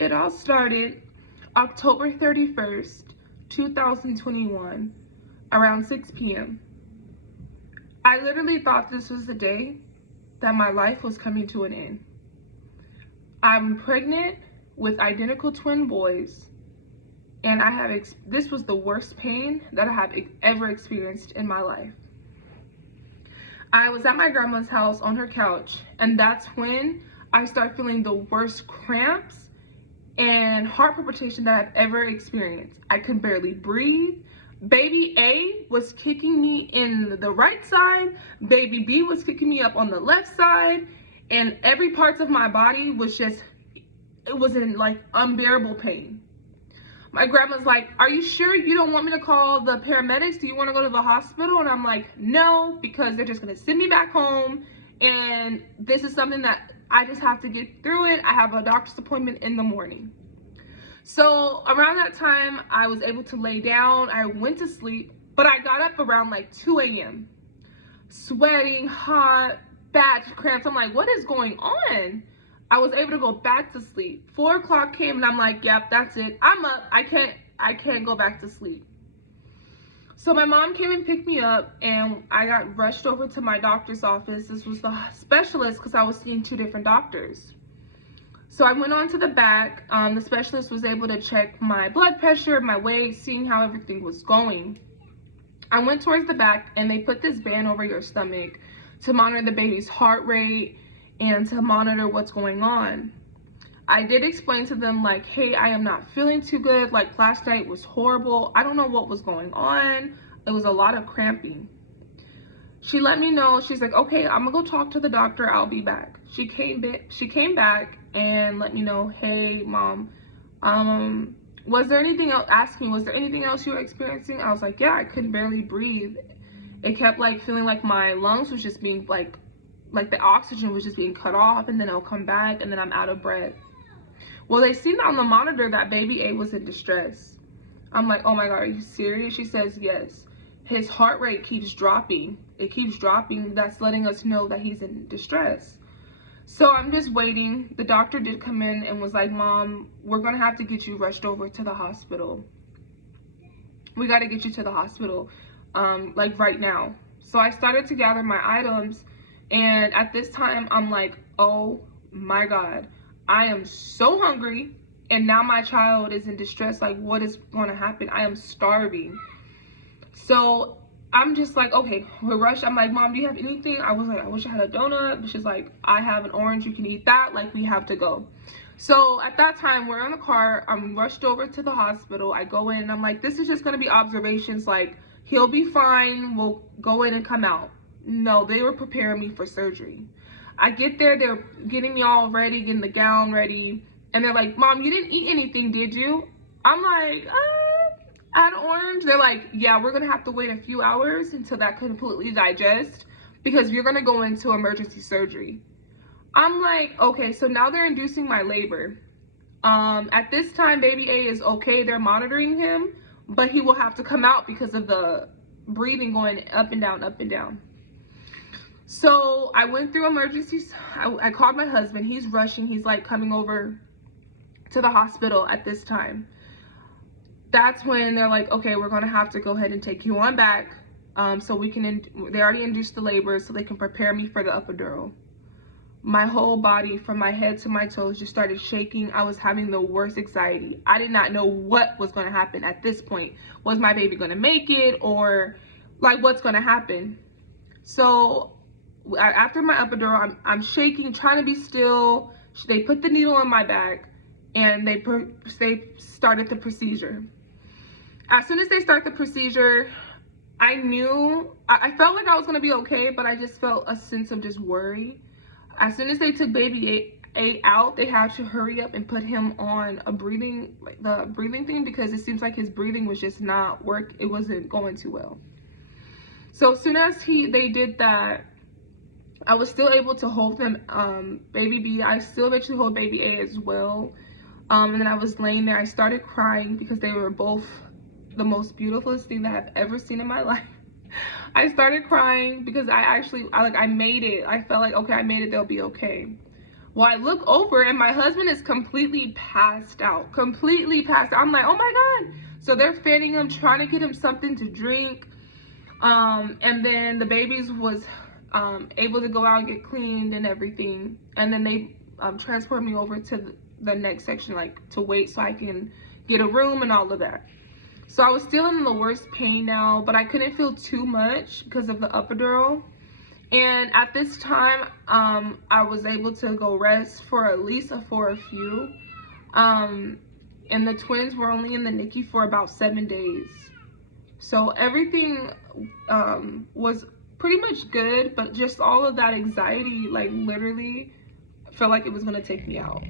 It all started October 31st, 2021, around 6 p.m. I literally thought this was the day that my life was coming to an end. I'm pregnant with identical twin boys, and this was the worst pain that I have ever experienced in my life. I was at my grandma's house on her couch, and that's when I started feeling the worst cramps and heart palpitation that I've ever experienced. I could barely breathe. Baby A was kicking me in the right side. Baby B was kicking me up on the left side. And every part of my body was just, it was in like unbearable pain. My grandma's like, "Are you sure you don't want me to call the paramedics? Do you want to go to the hospital?" And I'm like, "No, because they're just going to send me back home. And this is something that I just have to get through it. I have a doctor's appointment in the morning." So around that time, I was able to lay down. I went to sleep, but I got up around like 2 a.m. Sweating, hot, bad cramps. I'm like, what is going on? I was able to go back to sleep. 4 o'clock came and I'm like, yep, that's it. I'm up. I can't go back to sleep. So my mom came and picked me up and I got rushed over to my doctor's office. This was the specialist because I was seeing 2 different doctors. So I went on to the back. The specialist was able to check my blood pressure, my weight, seeing how everything was going. I went towards the back and they put this band over your stomach to monitor the baby's heart rate and to monitor what's going on. I did explain to them like, hey, I am not feeling too good. Like last night was horrible. I don't know what was going on. It was a lot of cramping. She let me know. She's like, okay, I'm gonna go talk to the doctor. I'll be back. She came back and let me know, hey, mom, was there anything else? Asked me, was there anything else you were experiencing? I was like, yeah, I couldn't barely breathe. It kept like feeling like my lungs was just being like the oxygen was just being cut off, and then it'll come back and then I'm out of breath. Well, they seen on the monitor that baby A was in distress. I'm like, oh my God, are you serious? She says, yes. His heart rate keeps dropping. It keeps dropping. That's letting us know that he's in distress. So I'm just waiting. The doctor did come in and was like, Mom, we're going to have to get you rushed over to the hospital. We got to get you to the hospital, like right now. So I started to gather my items. And at this time, I'm like, oh my God, I am so hungry. And now my child is in distress. Like, what is going to happen? I am starving. So I'm just like, okay, we're rushed. I'm like, Mom, do you have anything? I was like, I wish I had a donut. But she's like, I have an orange. You can eat that. Like, we have to go. So at that time, we're in the car. I'm rushed over to the hospital. I go in and I'm like, this is just going to be observations. Like, he'll be fine. We'll go in and come out. No, they were preparing me for surgery. I get there. They're getting me all ready, getting the gown ready. And they're like, Mom, you didn't eat anything, did you? I'm like, add orange. They're like, yeah, we're gonna have to wait a few hours until that completely digests because you're gonna go into emergency surgery. I'm like, okay, so now they're inducing my labor. At this time, baby A is okay. They're monitoring him, but he will have to come out because of the breathing going up and down, up and down. So I went through emergencies. I called my husband. He's rushing. He's like coming over to the hospital at this time. That's when they're like, okay, we're gonna have to go ahead and take you on back, so we can, they already induced the labor so they can prepare me for the epidural. My whole body from my head to my toes just started shaking. I was having the worst anxiety. I did not know what was gonna happen at this point. Was my baby gonna make it, or like what's gonna happen? So after my epidural, I'm shaking, trying to be still. They put the needle in my back and they started the procedure. As soon as they start the procedure, I knew, I felt like I was gonna be okay, but I just felt a sense of just worry. As soon as they took baby A out, they had to hurry up and put him on a breathing, like the breathing thing, because it seems like his breathing was just not it wasn't going too well. So as soon as they did that, I was still able to hold them, baby B. I still eventually hold baby A as well. And then I was laying there. I started crying because they were both the most beautifulest thing that I've ever seen in my life. I started crying because I made it. I felt like, okay, I made it. They'll be okay. Well, I look over and my husband is completely passed out. Completely passed out. I'm like, oh my God. So they're fanning him, trying to get him something to drink. And then the babies was able to go out and get cleaned and everything. And then they transport me over to the next section, like to wait so I can get a room and all of that. So I was still in the worst pain now, but I couldn't feel too much because of the epidural. And at this time, I was able to go rest for at least for a few. And the twins were only in the NICU for about 7 days. So everything was pretty much good, but just all of that anxiety, like literally felt like it was gonna take me out.